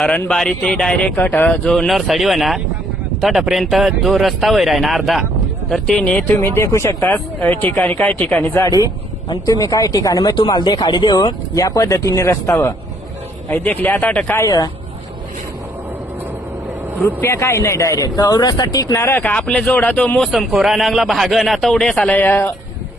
रणबारी ते डायरेक्ट जो नरसडी ना तटपर्यंत जो रस्ता वैर आहे ना अर्धा, तर ते ने तुम्ही देखू शकता ठिकाणी काही ठिकाणी जाडी आणि तुम्ही काही ठिकाणी मग तुम्हाला देखाडी देऊ या पद्धतीने रस्तावर देखले. आता काय रुपया काही नाही डायरेक्ट रस्ता टिकणार का आपल्या जोडा तो मोसम खोरा नांगला भाग ना तेवढे आला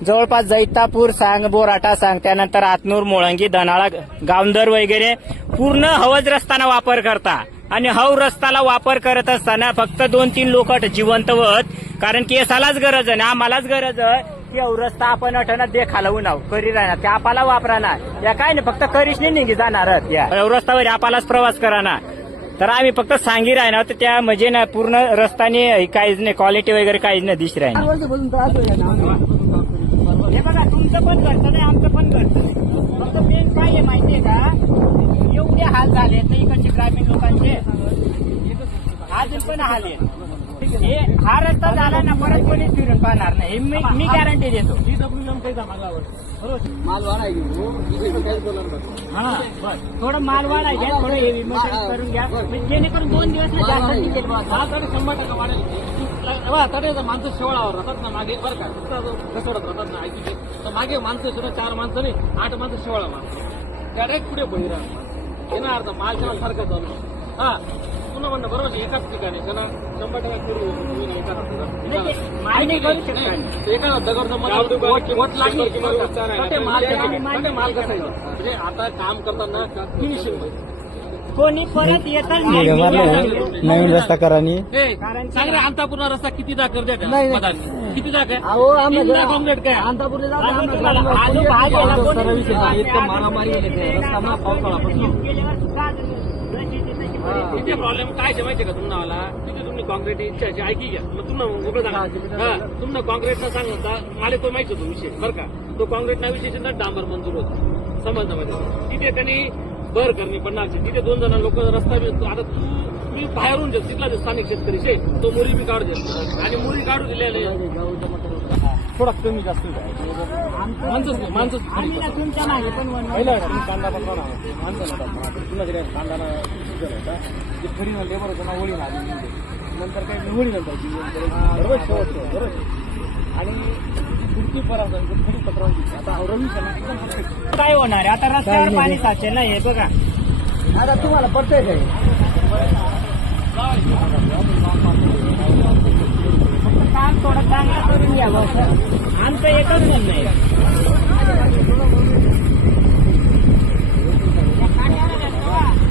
जवळपास जैतापूर सांग, बोराटा सांग, त्यानंतर आतनूर, मोळंगी, धनाळा, गावंदर वगैरे पूर्ण हवज रस्ताना वापर करता. आणि हव रस्त्याला वापर करत असताना फक्त 2-3 लोक जिवंत होत, कारण केसालाच गरज आहे ना आम्हालाच गरज आहे की रस्ता आपण अठना देखाला उन्हाव करी राहणार ते आपल्याला वापराना या काय नाही फक्त करीच नाही निघी जाणार या रस्त्यावर आपल्यालाच प्रवास कराना. तर आम्ही फक्त सांगी राहणार तर त्या म्हणजे ना पूर्ण रस्त्याने काहीच नाही क्वालिटी वगैरे काहीच नाही दिसत राहणार. हे बघा तुमचं पण घडतं नाही आमचं पण घडतं नाही. फक्त मेन काय आहे माहितीये का एवढे हाल झाले तर इकडचे ग्रामीण लोकांचे अजून पण हाल आहेत. हे हा रस्ता झाला ना परत कोणीच फिरून पाहणार नाही मी गॅरंटी देतो. माल हा बस थोडं माल वाढायचे थोडं हेवी मटेरियल करून घ्या जेणेकरून 2 दिवस जास्त टिकेल. 100% वाढेल. तडे माणसं शेवळावर राहतात ना मागे बरं का कसोडत राहतात ना ऐकू तर मागे माणसं सुद्धा 4 माणसं नाही 8 माणसं शेवळा माणसं डायरेक्ट पुढे बहिरा येणार अर्थ माल सारखं चालू. हा पुन्हा म्हणणं बरोबर एकाच ठिकाणी त्यांना 100% करू एका दगडचं माल कसा आहे म्हणजे आता काम करताना फिनिशिंग कोणी परत येतच नवीन रस्ता करानी सांगरे अंतापूर्ण रस्ता किती दाखल द्या किती दाखल कॉन्क्रीट काय मारामारी रस्ता पावसाळा तिथे प्रॉब्लेम काय आहे माहितीये का तुम्हाला तिथे तुम्ही कॉन्क्रीट इच्छा ऐकी घ्या मग तुम्हाला मोकळं सांगा तुम्हाला कॉन्क्रीटचा सांगता मला तो माहिती होतो विषय बरं का तो कॉन्क्रीटना विषय ना डांबर मंजूर होतो समजण्यामध्ये तिथे त्यांनी भर करणी पडणार तिथे 2 जण लोक रस्ता आता तुम्ही बाहेरून तिथला स्थानिक शेतकरी शे तो मुली बी काढू देत आणि मुली काढू दिलेले थोडा कमी जास्त माणसं तुमच्या मागे पण कांदा पण माणसं कांदा खडी लेबर होतं ना होळी नंतर काही होळी नंतर बरोबर आणि पुढची परत खडी पत्रावली आता रवी काय होणार आहे आता रस्त्यावर पाणी साचेल ना हे बघा आता तुम्हाला पडतंय काय काम थोडं चांगलं करून घ्यावं आमचं एकच म्हणणं आहे.